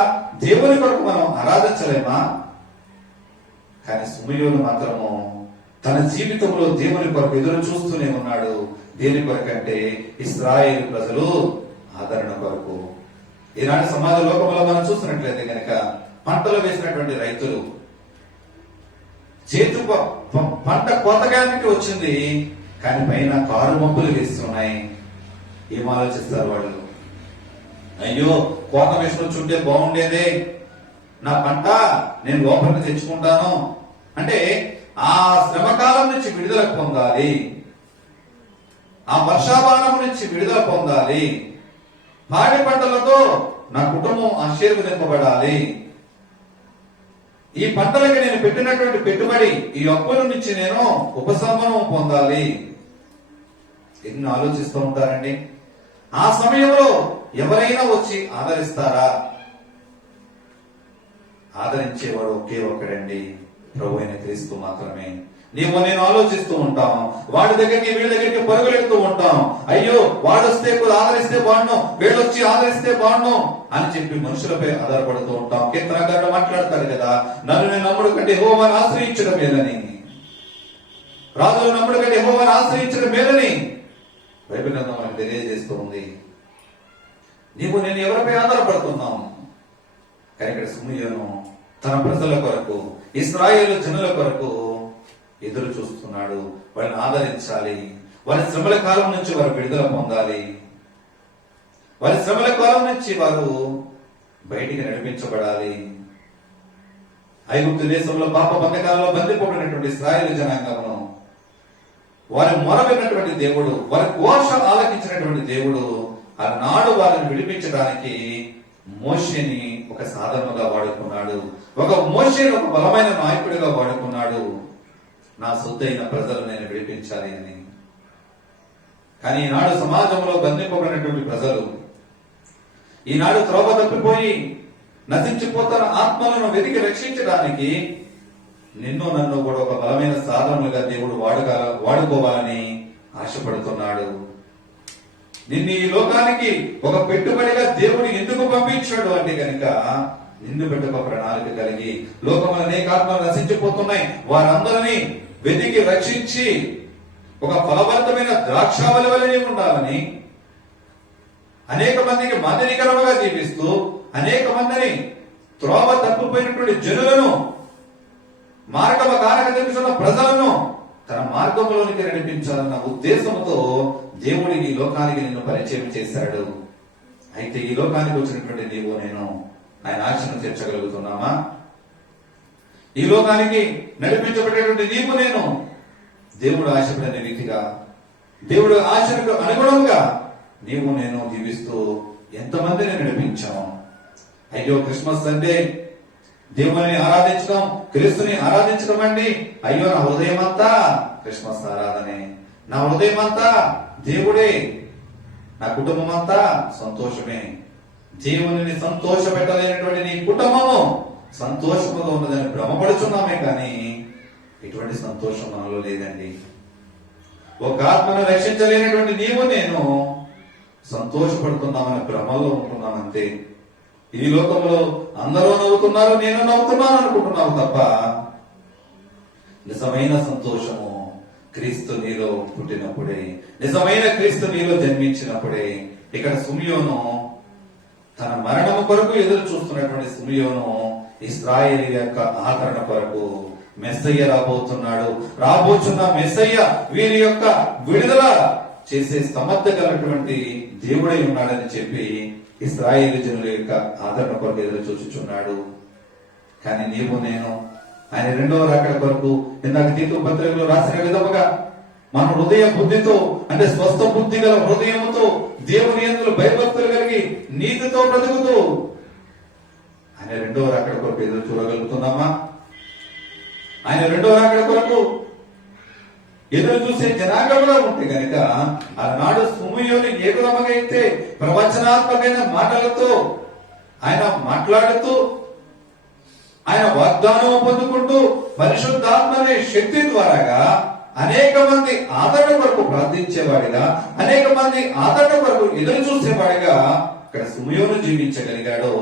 దేవుని కొరకు మనం ఆరాధించలేమా? కానీ సుమయోను మాత్రము తన జీవితంలో దేవుని కొరకు ఎదురు చూస్తూనే ఉన్నాడు. దేని కొరకు అంటే ఇశ్రాయేలు ప్రజలు ఆదరణ కొరకు. ఈనాటి సమాజ లోకంలో మనం చూస్తున్నట్లయితే కనుక పంటలు వేసినటువంటి రైతులు చేతు పంట కోతగానికి వచ్చింది, కానీ పైన కారు మబ్బులు వేస్తున్నాయి. ఏం ఆలోచిస్తారు వాళ్ళు? అయ్యో కోత వేసుకొని చుట్టే బాగుండేదే, నా పంట నేను లోపలికి తెచ్చుకుంటాను అంటే ఆ శ్రమకాలం నుంచి విడుదల పొందాలి, ఆ వర్షాభారం నుంచి విడుదల పొందాలి, పాడి పంటలతో నా కుటుంబం ఆశీర్వదింపబడాలి, ఈ పంటలకి నేను పెట్టినటువంటి పెట్టుబడి, ఈ అప్పుల నుంచి నేను ఉపశమనం పొందాలి. ఎన్ని ఆలోచిస్తూ ఉంటారండి. ఆ సమయంలో ఎవరైనా వచ్చి ఆదరిస్తారా? ఆదరించేవాడు ఒకే ఒక్కడండి, ప్రభు అయిన క్రీస్తు మాత్రమే. నీవు నేను ఆలోచిస్తూ ఉంటాం, వాడి దగ్గరికి వీళ్ళ దగ్గరికి పరుగులెడుతూ ఉంటాం. అయ్యో వాడొస్తే ఆదరిస్తే బాగుండు, వీళ్ళొచ్చి ఆదరిస్తే బాగుండు అని చెప్పి మనుషులపై ఆధారపడుతూ ఉంటాం. కీర్తనకారుడు మాట్లాడతారు కదా, నన్ను నమ్ముడు కంటే యెహోవాను ఆశ్రయించడం మేలని, రాజులు నమ్ముడు కంటే యెహోవాను ఆశ్రయించడం మేలని బైబిల్ గ్రంథం మనకు తెలియజేస్తూ ఉంది. నీవు నేను ఎవరిపై ఆధారపడుతున్నాం? కానీ ఇక్కడ సుమయోను తన ప్రజల కొరకు, ఇశ్రాయేలు జనుల కొరకు ఎదురు చూస్తున్నాడు. వాళ్ళని ఆదరించాలి, వారి శ్రమల కాలం నుంచి వారు విడుదల పొందాలి, వారి శ్రమల కాలం నుంచి వారు బయటికి నడిపించబడాలి. ఐగుప్తు దేశంలో పాప బంధకాలలో బంధిపోబడినటువంటి ఇశ్రాయేలు జనాంగమును వారి మొరబెట్టినటువంటి దేవుడు, వారి ఘోష ఆలకించినటువంటి దేవుడు ఆనాడు వారిని విడిపించడానికి మోషేని ఒక సాధనగా వాడుకున్నాడు. ఒక మోషేని ఒక బలమైన నాయకుడిగా వాడుకున్నాడు. నా సొత్తైన ప్రజలు నేను విడిపించాలి అని. కానీ ఈనాడు సమాజంలో బంధింపబడినటువంటి ప్రజలు, ఈనాడు త్రోవ తప్పిపోయి నశించిపోతున్న ఆత్మలను వెతికి రక్షించడానికి నిన్ను నన్ను కూడా ఒక బలమైన సాధనలుగా దేవుడు వాడుకోవాలని ఆశపడుతున్నాడు. నిన్ను ఈ లోకానికి ఒక పెట్టుబడిగా దేవుడు ఎందుకు పంపించాడు అంటే కనుక నిన్ను పెట్టి ఒక ప్రణాళిక కలిగి లోకములు అనేక ఆత్మలు నశించిపోతున్నాయి, వారందరినీ వెతికి రక్షించి ఒక ఫలవంతమైన ద్రాక్షావళి వలె ఉండాలని అనేక మందికి మాదిరికరముగా జీవిస్తూ అనేక మందిని త్రోవ తప్పిపోయినటువంటి జనులను, మార్గమ కారక తెలుసున్న ప్రజలను తన మార్గంలోనికి నడిపించాలన్న ఉద్దేశంతో దేవుడి ఈ లోకానికి నిన్ను పరిచయం చేశాడు. అయితే ఈ లోకానికి వచ్చినటువంటి నీవు నేను ఆయన ఆశను తీర్చగలుగుతున్నామా? ఈ లోకానికి నడిపించబడేటువంటి నీవు నేను దేవుడు ఆశపడిన రీతిగా, దేవుడు ఆశకు అనుగుణంగా నీవు నేను జీవిస్తూ ఎంతమందిని నడిపించాము. అయ్యో క్రిస్మస్ అంటే దేవుని ఆరాధించడం, క్రీస్తుని ఆరాధించడం అండి. అయ్యో నా హృదయం అంతా క్రిస్మస్ ఆరాధనే, నా హృదయం అంతా దేవుడే, నా కుటుంబం అంతా సంతోషమే. దేవుని సంతోష పెట్టలేనటువంటి నీ కుటుంబము సంతోషముగా ఉన్నదని భ్రమపడుచున్నామే కానీ ఎటువంటి సంతోషం మనలో లేదండి. ఒక ఆత్మను రక్షించలేనటువంటి నీవు నేను సంతోషపడుతున్నామని భ్రమలో ఉంటున్నామంతే. ఈ లోకంలో అందరూ నవ్వుతున్నారు, నేను నవ్వుతున్నాను అనుకుంటున్నావు తప్ప నిజమైన సంతోషము క్రీస్తు నీలో పుట్టినప్పుడే, నిజమైన క్రీస్తు నీలో జన్మించినప్పుడే. ఇక్కడ సిమియోను తన మరణము కొరకు ఎదురు చూస్తున్నటువంటి సిమియోను ఇశ్రాయేలు యొక్క ఆదరణ కొరకు మెస్సయ్య రాబోతున్నాడు, రాబోతున్న మెస్సయ్య వీరి యొక్క విడుదల చేసే సమర్థ కలిగినటువంటి దేవుడై ఉన్నాడని చెప్పి ఇశ్రాయేలు జనుల యొక్క ఆదరణ కొరకు ఎదురు చూచుచున్నాడు. కానీ నీవు నేను ఆయన రెండవ రాకడ కొరకు ఇందాక తీతు పత్రికలో రాసిన విధముగా మన హృదయ బుద్ధితో, అంటే స్వస్థ బుద్ధి గల హృదయముతో దేవుని యందు భయభక్తులు కలిగి నీతితో బ్రతుకుతూ ఆయన రెండవ రాకడ కొరకు ఎదురు చూడగలుగుతున్నామా? ఆయన రెండవ రాకడ కొరకు ఎదురు చూసే జనాంగంలో ఉంటే గనక ఆనాడు సిమియోను ఏ విధముగా అయితే ప్రవచనాత్మకమైన మాటలతో ఆయన మాట్లాడుతూ ఆయన వాగ్దానం పొందుకుంటూ పరిశుద్ధాత్మనే శక్తి ద్వారాగా అనేక మంది ఆదరణ కొరకు ప్రార్థించేవాడిగా, అనేక మంది ఆదరణ కొరకు ఎదురు చూసేవాడిగా ఇక్కడ సిమియోను జీవించగలిగాడో,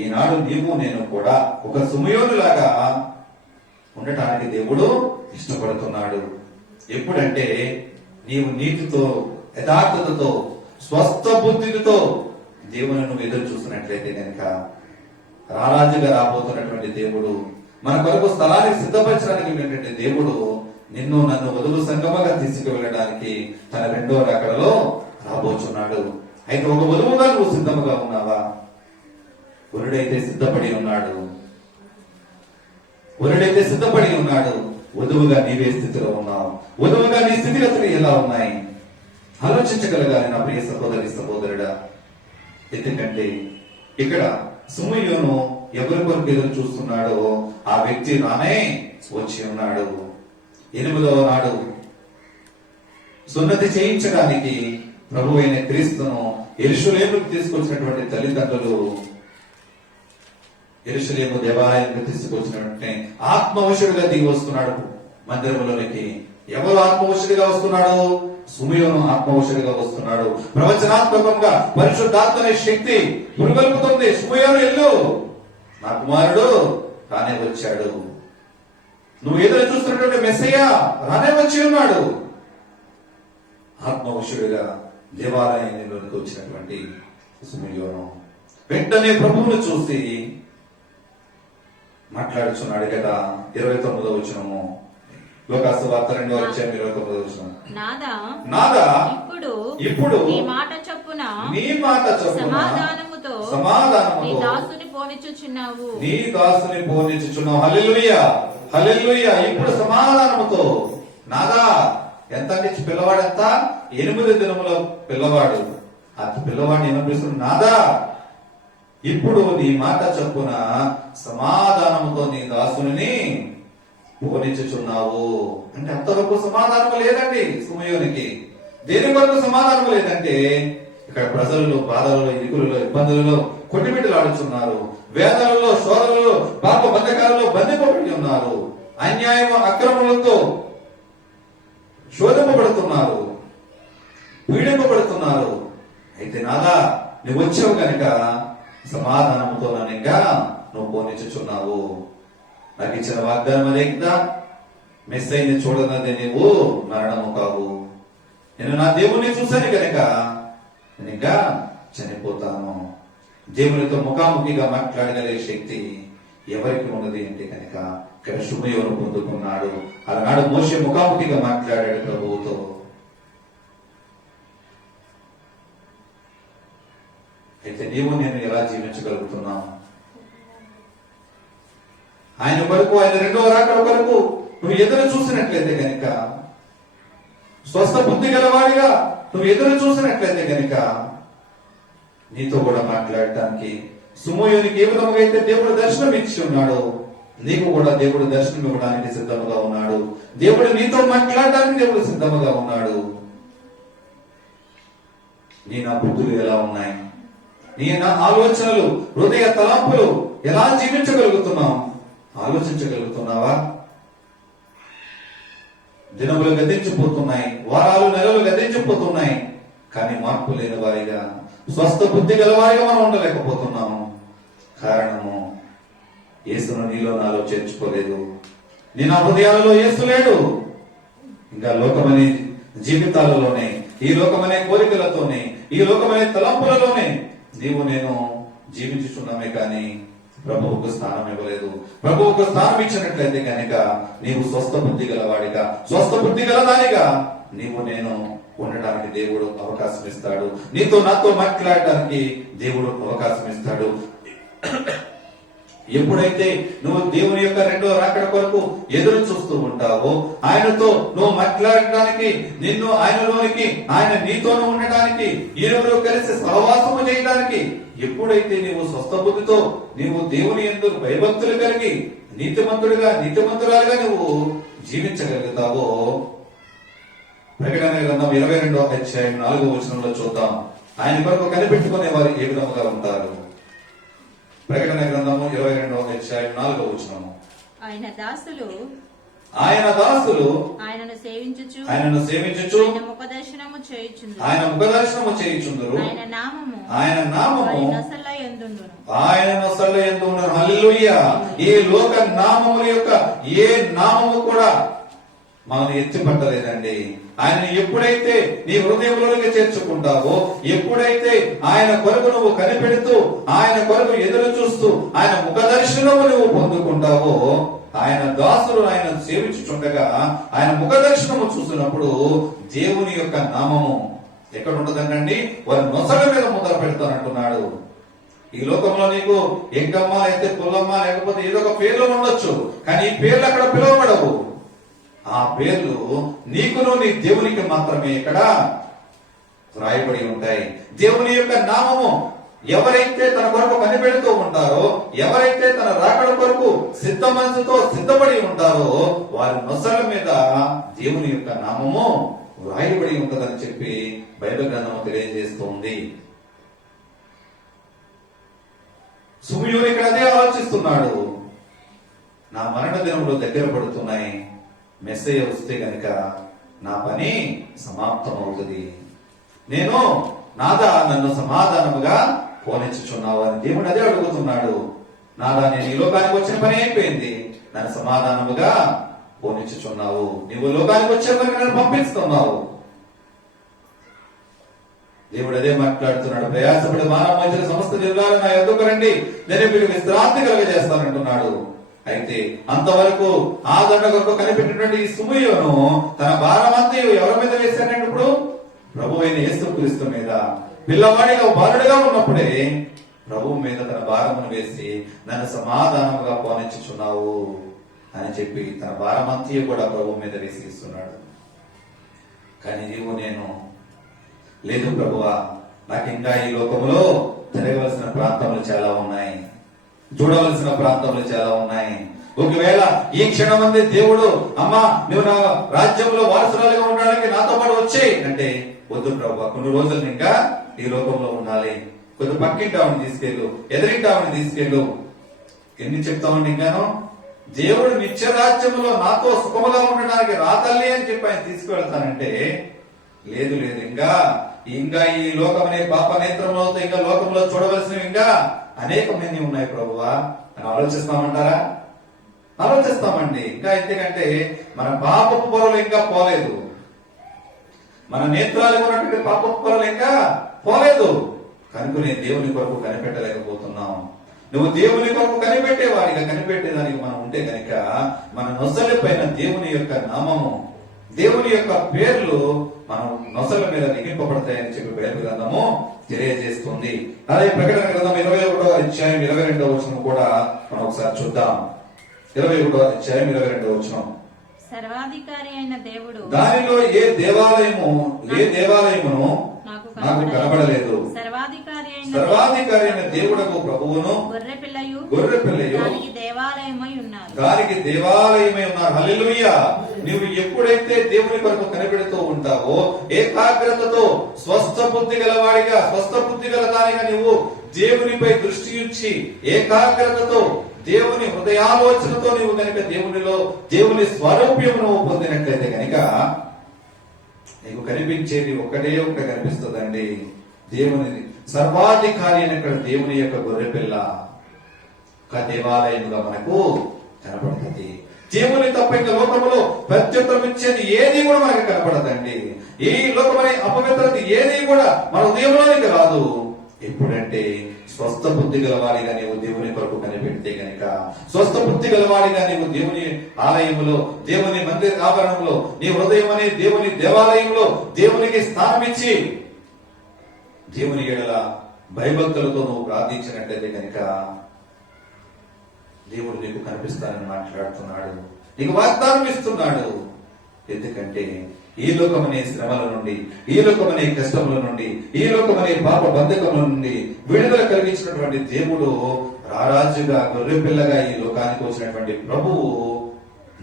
ఈనాడు నీవు నేను కూడా ఒక సిమియోను లాగా ఉండటానికి దేవుడు ఇష్టపడుతున్నాడు. ఎప్పుడంటే నీవు నీతితో, యథార్థతతో, స్వస్థ బుద్ధితో దేవుని నువ్వు ఎదురు చూస్తున్నట్లయితే కనుక రారాజుగా రాబోతున్నటువంటి దేవుడు, మన కొరకు స్థలానికి సిద్ధపరచడానికి ఉన్నటువంటి దేవుడు నిన్ను నన్ను వధువు సంగమగా తీసుకువెళ్ళడానికి తన రెండో రాకడలో రాబోచున్నాడు. అయితే ఒక వధువుగా నువ్వు సిద్ధముగా ఉన్నావా? వరుడైతే సిద్ధపడి ఉన్నాడు, వరుడైతే సిద్ధపడి ఉన్నాడు. వధువుగా నీవే స్థితిలో ఉన్నావు, వధువుగా నీ స్థితిగతులు ఎలా ఉన్నాయి ఆలోచించగలగాలి నా ప్రియ సహోదరి సహోదరుడా. ఎందుకంటే ఇక్కడ సిమియోను ఎవరి కొరకు ఎదురు చూస్తున్నాడో ఆ వ్యక్తి రానే వచ్చి ఉన్నాడు. 8వ నాడు సున్నతి చేయించడానికి ప్రభు అయిన క్రీస్తును యెరూషలేముకు తీసుకొచ్చినటువంటి తల్లిదండ్రులు యెరూషలేము దేవాలయానికి తీసుకొచ్చినట్టే ఆత్మవశుడిగా దిగి వస్తున్నాడు మందిరంలోనికి. ఎవరు ఆత్మవశుడిగా వస్తున్నాడు? సిమియోను ఆత్మవశుడిగా వస్తున్నాడు. ప్రవచనాత్మకంగా పరిశుద్ధాత్మ శక్తి పురుగొల్పుతుంది. సిమియోను ఎల్లు, నా కుమారుడు రానే వచ్చాడు, నువ్వు ఎదురు చూస్తున్నటువంటి మెస్సయ్య రానే వచ్చి ఉన్నాడు. ఆత్మవశుడిగా దేవాలయంలోనికి వచ్చినటువంటి సిమియోను వెంటనే ప్రభువును చూసి మాట్లాడుచున్నాడు కదా. 29వ వచనము, లోకాసు వార్త 2వ అధ్యాయం 29వ వచనం. నాదా ఇప్పుడు నీ మాట చొప్పున సమాధానముతో నీ దాసుని పోనిచ్చుచున్నావు. హల్లెలూయా, హల్లెలూయా. ఇప్పుడు సమాధానముతో నాదా. ఎంత అంటే పిల్లవాడు ఎంత? 8 దినముల పిల్లవాడు. ఆ పిల్లవాడిని ఏమనిపిస్తుంది? నాదా ఇప్పుడు నీ మాట చొప్పున సమాధానముతో నీ దాసుని పోనిచ్చుచున్నావు. అంటే అంతవరకు సమాధానం లేదండి సిమియోనికి. దేని కొరకు సమాధానం లేదంటే ఇక్కడ ప్రజలలో బాధలలో, ఇరుకులలో, ఇబ్బందులలో కొట్టిమిట్టలాడుచున్నారు. వేదనలో, శోధనలో, పాప బంధకాలలో బంధింపబడి ఉన్నారు. అన్యాయం, అక్రమములతో శోధింపబడుతున్నారు, పీడింపబడుతున్నారు. అయితే నాదా నువ్వు వచ్చావు కనుక సమాధానంతో నన్నుగా నువ్వు పోనిచ్చుచున్నావు. నాకు ఇచ్చిన వాగ్దానం అదే కదా, మెస్సయ్యని చూడనదే నీవు మరణము కావు. నేను నా దేవుణ్ణి చూశాను కనుక నేను ఇంకా చనిపోతాను. దేవునితో ముఖాముఖిగా మాట్లాడగలిగే శక్తి ఎవరికి ఉన్నది అంటే కనుక ఇక్కడ శుభయోను పొందుకున్నాడు. అలనాడు మోషే ముఖాముఖిగా మాట్లాడాడు ప్రభువుతో. అయితే నీవు నేను ఎలా జీవించగలుగుతున్నాం? ఆయన కొరకు, ఆయన రెండవ రాకడ కొరకు నువ్వు ఎదురు చూసినట్లయితే కనుక, స్వస్థ బుద్ధి గలవాడిగా నువ్వు ఎదురు చూసినట్లయితే కనుక నీతో కూడా మాట్లాడటానికి సుమోయోనికి ఏ విధముగా అయితే దేవుడు దర్శనం ఇచ్చి ఉన్నాడో నీకు కూడా దేవుడు దర్శనం ఇవ్వడానికి సిద్ధముగా ఉన్నాడు. దేవుడు నీతో మాట్లాడడానికి దేవుడు సిద్ధముగా ఉన్నాడు. నీ నా బుద్ధులు ఎలా ఉన్నాయి? నీ నా ఆలోచనలు, హృదయ తలంపులు ఎలా జీవించగలుగుతున్నావు? ఆలోచించగలుగుతున్నావా? దినములు గతించిపోతున్నాయి, వారాలు నెలలు గతించిపోతున్నాయి, కానీ మార్పు లేని వారిగా, స్వస్థ బుద్ధి గలవారిగా మనం ఉండలేకపోతున్నాము. కారణము యేసును నీలో నాలో చేర్చుకోలేదు. నీ నా హృదయాలలో యేసు లేడు. ఇంకా లోకమనే జీవితాలలోనే, ఈ లోకమనే కోరికలతోనే, ఈ లోకమనే తలంపులలోనే నీవు నేను జీవించుచున్నామే కానీ ప్రభువుకు స్థానం ఇవ్వలేదు. ప్రభువుకు స్థానం ఇచ్చినట్లయితే కనుక నీవు స్వస్థ బుద్ధి గలవాడిగా, స్వస్థ బుద్ధి గలదానిగా నీవు నేను ఉండటానికి దేవుడు అవకాశం ఇస్తాడు. నీతో నాతో మాట్లాడటానికి దేవుడు అవకాశం ఇస్తాడు. ఎప్పుడైతే నువ్వు దేవుని యొక్క రెండో రాకడ కొరకు ఎదురు చూస్తూ ఉంటావో, ఆయనతో నువ్వు మాట్లాడటానికి, నిన్ను ఆయనలోనికి, ఆయన నీతోనూ ఉండటానికి, ఇరువురు కలిసి సహవాసము చేయడానికి ఎప్పుడైతే నీవు స్వస్థ బుద్ధితో నీవు దేవుని యందు భయభక్తులు కలిగి నీతిమంతుడిగా, నీతిమంతురాలుగా నువ్వు జీవించగలుగుతావో, ప్రకటన గ్రంథం 22వ అధ్యాయం 4వ వచనంలో చూద్దాం. ఆయన కొరకు కనిపెట్టుకునే వారు ఏ విధముగా ఉంటారు? ప్రకటన గ్రంథము 22వ అధ్యాయం 4వ వచనము. ఆయన దాసులు ఆయనను సేవించుచు ఆయన ముఖదర్శనము చేయుచుందురు. ఆయన నామము ఆయన నొసళ్ళ యందు ఉండును. హల్లెలూయా. ఈ లోక నామముల యొక్క ఏ నామము కూడా మనం ఎత్తిపట్టలేదండి. ఆయన ఎప్పుడైతే నీ హృదయంలోకి చేర్చుకుంటావో, ఎప్పుడైతే ఆయన కొరకు నువ్వు కనిపెడుతూ, ఆయన కొరకు ఎదురు చూస్తూ, ఆయన ముఖ దర్శనము నువ్వు పొందుకుంటావో, ఆయన దాసులు ఆయన సేవించుచుండగా ఆయన ముఖ దర్శనము చూసినప్పుడు దేవుని యొక్క నామము ఎక్కడ ఉంటుందండి? వారి నొసల మీద ముద్ర పెడతానంటున్నాడు. ఈ లోకంలో నీకు ఎంకమ్మ, అయితే పుల్లమ్మ, లేకపోతే ఏదో ఒక పేర్లు ఉండొచ్చు, కానీ ఈ పేర్లు అక్కడ పిలువబడవు. ఆ పేర్లు నీకును నీ దేవునికి మాత్రమే ఇక్కడ రాయబడి ఉంటాయి. దేవుని యొక్క నామము ఎవరైతే తన కొరకు కనిపెడుతూ ఉంటారో, ఎవరైతే తన రాకడ కొరకు సిద్ధ మనసుతో సిద్ధపడి ఉంటారో, వారి నొసల మీద దేవుని యొక్క నామము రాయబడి ఉంటుందని చెప్పి బైబిల్ గ్రంథము తెలియజేస్తుంది. సుమయోను ఇక్కడ అదే ఆలోచిస్తున్నాడు. నా మరణ దినములు దగ్గర పడుతున్నాయి, మెస్సయ్య వస్తే గనుక నా పని సమాప్తం అవుతుంది. నేను నాదా నన్ను సమాధానముగా పోనిచ్చుచున్నావు అని దేవుడు అదే అడుగుతున్నాడు. నాదా నేను ఈ లోకానికి వచ్చిన పని అయిపోయింది, నన్ను సమాధానముగా పోనిచ్చుచున్నావు. నీవు లోకానికి వచ్చే కనుక నన్ను పంపిస్తున్నావు. దేవుడు అదే మాట్లాడుతున్నాడు. ప్రయాసపడి మానవ మధ్యలో సమస్త జిల్లాలు నా ఎద్దుకు రండి, నేను మీకు విశ్రాంతి కలుగజేస్తానంటున్నాడు. అయితే అంతవరకు ఆదరణ కొరకు కనిపెట్టినటువంటి ఈ సుమయోను తన భారమంతయు ఎవరి మీద వేశాడంటే ఇప్పుడు ప్రభు అయిన యేసుక్రీస్తు మీద. పిల్లవాడిగా బాలుడిగా ఉన్నప్పుడే ప్రభు మీద తన భారమును వేసి నన్ను సమాధానముగా పోనిచ్చుచున్నావు అని చెప్పి తన భారమంతయు కూడా ప్రభు మీద వేసి ఇస్తున్నాడు. కానీ నీవు నేను లేదు ప్రభువా, నాకు ఇంకా ఈ లోకములో తిరగవలసిన ప్రాంతములు చాలా ఉన్నాయి, చూడవలసిన ప్రాంతములు చాలా ఉన్నాయి. ఒకవేళ ఈ క్షణమంది దేవుడు అమ్మా నువ్వు నా రాజ్యంలో వారసురాలుగా ఉండడానికి నాతో పాటు వచ్చేయి అంటే, వద్దు ప్రభు, కొన్ని రోజులు ఇంకా ఈ లోకంలో ఉండాలి, కొద్ది పక్కింటామని తీసుకెళ్ళు, ఎదిరింటామని తీసుకెళ్ళు. ఎన్ని చెప్తామని ఇంకాను దేవుడు నిత్య రాజ్యంలో నాతో సుఖముగా ఉండడానికి రా తల్లి అని చెప్పి ఆయన తీసుకువెళ్తానంటే, లేదు లేదు, ఇంకా ఈ లోకం అనే పాప నేత్రంలో ఇంకా లోకంలో చూడవలసినవి ఇంకా అనేకమంది ఉన్నాయి ప్రభువా అని ఆలోచిస్తామంటారా? ఆలోచిస్తామండి. ఇంకా ఎందుకంటే మన పాపపు పొరలు ఇంకా పోలేదు, మన నేత్రాలు ఉన్నటువంటి పాపపు పొరలు ఇంకా పోలేదు. కనుకనే దేవుని కొరకు కనిపెట్టలేకపోతున్నాం. నువ్వు దేవుని కొరకు కనిపెట్టేవాడిగా కనిపెట్టేదానికి మనం ఉంటే కనుక మన నొసల పైన దేవుని యొక్క నామము, దేవుని యొక్క పేర్లు మనం నొసల మీద లిఖింపబడతాయని చెప్పి బైబిల్ గ్రంథము తెలియజేస్తుంది. అలాగే ప్రకటన గ్రంథం 21వ అధ్యాయం 22వ వచనం కూడా మనం ఒకసారి చూద్దాం. 21వ అధ్యాయం 22వ వచనం. సర్వాధికారి అయిన దేవుడు దానిలో ఏ దేవాలయమును నాకు కనబడలేదు. సర్వాధికారి అయిన దేవుడకు ప్రభువును గొర్రెపిల్లయు దానికి దేవాలయమై ఉన్నారు. హల్లెలూయా. నువ్వు ఎప్పుడైతే దేవుని కొరకు కనిపెడుతూ ఉంటావో, ఏకాగ్రతతో స్వస్థ బుద్ధి గలవాడిగా, స్వస్థ బుద్ధి గలదానిగా నువ్వు దేవునిపై దృష్టి ఉంచి ఏకాగ్రతతో దేవుని హృదయాలోచనతో నువ్వు కనుక దేవుని స్వరూప్యము నువ్వు పొందినట్లయితే కనుక నీకు కనిపించేది ఒకటే ఒకటి కనిపిస్తుందండి. దేవుని సర్వాధికారి అని ఇక్కడ దేవుని యొక్క గొర్రెపిల్ల ఒక దేవాలయముగా మనకు కనపడుతుంది. దేవుని తప్ప ఇంకా లోకములో ప్రత్యుత్తరం ఇచ్చేది ఏది కూడా మనకు కనపడదండి. ఈ లోకమనే అపవిత్రత ఏది కూడా మన హృదయంలోనికి రాదు. ఎప్పుడంటే స్వస్థ బుద్ధి గలవాడిగా నీవు దేవుని కొరకు కనిపెడితే గనక, స్వస్థ బుద్ధి గలవాడిగా నీవు దేవుని ఆలయంలో, దేవుని మందిర ఆవరణంలో, నీ హృదయం అనే దేవుని దేవాలయంలో దేవునికి స్థానం ఇచ్చి దేవుని ఎడల భయభక్తులతో నువ్వు ప్రార్థించినట్లయితే కనుక దేవుడు నీకు కనిపిస్తానని మాట్లాడుతున్నాడు, నీకు వాగ్దానం ఇస్తున్నాడు. ఎందుకంటే ఈ లోకమనే శ్రమల నుండి, ఈ లోకమనే కష్టముల నుండి, ఈ లోకమనే పాప బంధకముల నుండి విడుదల కలిగించినటువంటి దేవుడు రారాజుగా గొర్రెపిల్లగా ఈ లోకానికి వచ్చినటువంటి ప్రభువు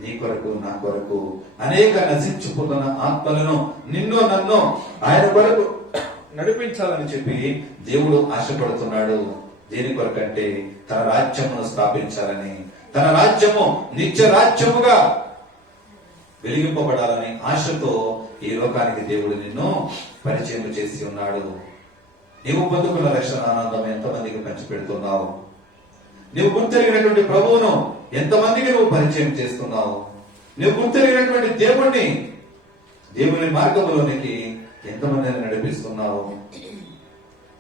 నీ కొరకు నా కొరకు అనేక నశించిపోతున్న ఆత్మలను నిన్ను నన్ను ఆయన కొరకు నడిపించాలని చెప్పి దేవుడు ఆశపడుతున్నాడు. దేని కొరకంటే తన రాజ్యమును స్థాపించాలని, తన రాజ్యము నిత్య రాజ్యముగా వెలిగింపబడాలని ఆశతో ఈ లోకానికి దేవుడు నిన్ను పరిచయం చేసి ఉన్నాడు. నీవు పొందుకున్న రక్షణ ఆనందం ఎంతమందికి పంచిపెడుతున్నావు? నువ్వు గుర్తెరిగినటువంటి ప్రభువును ఎంతమందికి నువ్వు పరిచయం చేస్తున్నావు? నువ్వు గుర్తెరిగినటువంటి దేవుని మార్గంలోనికి ఎంతమందిని నడిపిస్తున్నావు?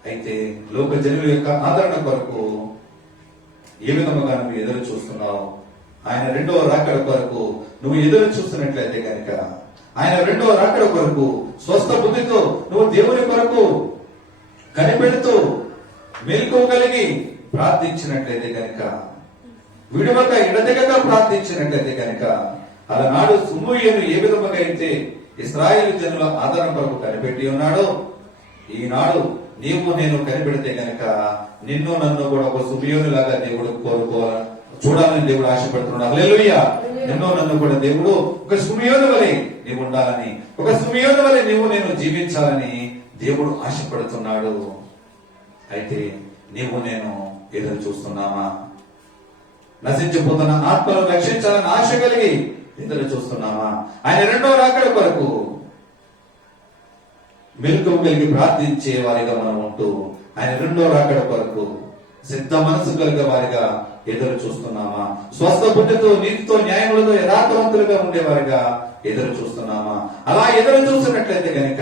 అయితే లోక జనుల యొక్క ఆదరణ కొరకు ఏ విధముగా నువ్వు ఎదురు చూస్తున్నావు? ఆయన రెండవ రాకడ కొరకు నువ్వు ఎదురు చూస్తున్నట్లయితే కనుక, ఆయన రెండవ రాకడ కొరకు స్వస్థ బుద్ధితో నువ్వు దేవుని కొరకు కనిపెడుతూ మెలకువగలిగి ప్రార్థించినట్లయితే కనుక, విడవక ఎడతెగక ప్రార్థించినట్లయితే కనుక, అలనాడు సుమూయేలు ఏ విధముగా అయితే ఇశ్రాయేలు జనుల ఆదరణ కొరకు కనిపెట్టి ఉన్నాడో, ఈనాడు నీవు నేను కనిపెడితే గనక నిన్ను నన్ను కూడా ఒక సుమయోనులాగా దేవుడు చూడాలని దేవుడు ఆశపడుతున్నాడు. హల్లెలూయా. నిన్ను నన్ను కూడా దేవుడు ఒక సుమయోను వలె నీవు ఉండాలని, ఒక సుమయోను వలె నీవు నేను జీవించాలని దేవుడు ఆశపడుతున్నాడు. అయితే నీవు నేను ఎదురు చూస్తున్నామా? నశించిపోతున్న ఆత్మను రక్షించాలని ఆశ కలిగి ఎదురు చూస్తున్నామా? ఆయన రెండో రాకడ కొరకు మెలకువ కలిగి ప్రార్థించే వారిగా మనం ఉంటూ ఆయన రెండో రాకడ కొరకు సిద్ధ మనసు కలిగే వారిగా ఎదురు చూస్తున్నామా? స్వస్థ బుద్ధితో, నీతితో, న్యాయములతో యథార్థవంతులుగా ఉండేవారిగా ఎదురు చూస్తున్నామా? అలా ఎదురు చూస్తున్నట్లయితే కనుక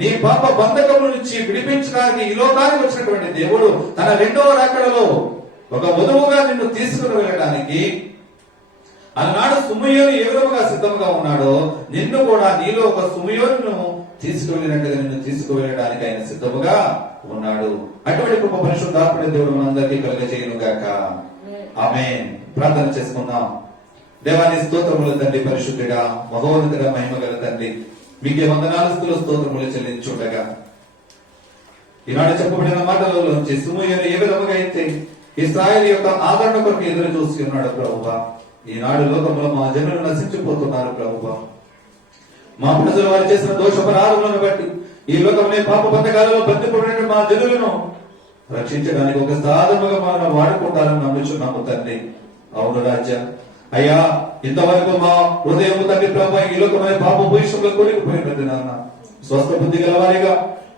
నీ పాప బంధకముల నుంచి విడిపించడానికి ఈ లోకానికి వచ్చినటువంటి దేవుడు తన రెండవ రాకడలో ఒక వధువుగా నిన్ను తీసుకుని వెళ్ళడానికి అలనాడు సుమయోను ఏ విధముగా సిద్ధంగా ఉన్నాడో నిన్ను కూడా నీలో ఒక సుమయోను తీసుకువెళ్ళినట్టుగా నిన్ను తీసుకువెళ్ళడానికి ఆయన సిద్ధముగా ఉన్నాడు. అటువంటి గొప్ప పరిశుద్ధాత్ముడి దేవుడు మనందరికీ కలుగజేయును గాక. ఆమేన్. ప్రార్థన చేసుకుందాం. దేవాని స్తోత్రములు తండ్రి, పరిశుద్ధుడా మహోన్నతుడా మహిమగల తండ్రి, మీకే వందనాలు స్తోత్రములు చెల్లించుండగా ఈనాడు చెప్పబడిన మాటలలోంచి సుమయోను ఏ విధముగా అయితే ఇశ్రాయేలు యొక్క ఆదరణ కొరకు ఎదురు చూసి ఉన్నాడు ప్రభువా, ఈనాడు లోకంలో మా జనులు నశించిపోతున్నారు ప్రభువా. మా ప్రజలు వారు చేసిన దోషపరాధములను బట్టి ఈ లోకంలో పాప బంధకాలలో బంధిపడిన మా జనులను రక్షించడానికి ఒక సాధనగా మనం వాడుకుంటారని నమ్ముచున్నాము తండ్రి. అవును రాజ్యం అయ్యా, ఇంతవరకు మా హృదయం తండ్రి ప్రభు ఈ లోకమైన పాప భూషంలో కూలిపోయినది నాన్న. స్వస్థ బుద్ధి గలవారిగా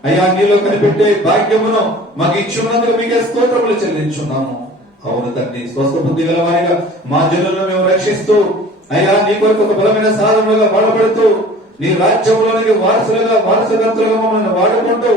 అయ్యా నీలో కనిపెట్టే భాగ్యమును మాకు ఇచ్చినందుకు మీకే స్తోత్రములు చెల్లించున్నాము. అవును తండ్రి, స్వస్థ బుద్ధి గలవారిగా మా జనులను మేము రక్షిస్తూ అయ్యా నీ కొరకు ఒక బలమైన సాధనలుగా వాడబడుతూ నీ రాజ్యంలోనికి వారసులుగా వారసగతులుగా మమ్మల్ని వాడుకుంటూ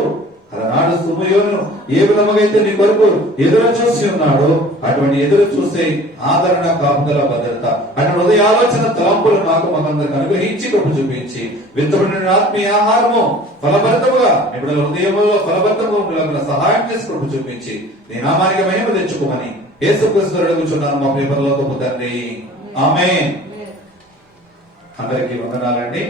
అలనాడు సుమయోను ఏ విధముగైతే నీ కొరకు ఎదురు చూసి ఉన్నాడో అటువంటి ఎదురు చూసే ఆదరణ, కాపుదల, భద్రత, అటువంటి హృదయ ఆలోచన తలంపులు నాకు మనందరికి అనుగ్రహించి కృప చూపించి విత్తబడిన ఆత్మీయ ఆహారము ఫలభరితముగా ఇప్పుడు హృదయములో ఫలభరితముగా సహాయం చేసి కృప చూపించి నీ నామానికి మహిమ తెచ్చుకోమని యేసుక్రీస్తు అడుగుచున్నాను మా పేపర్లో గొప్ప తండ్రి. ఆమేన్. అందరికీ వందనాలండి.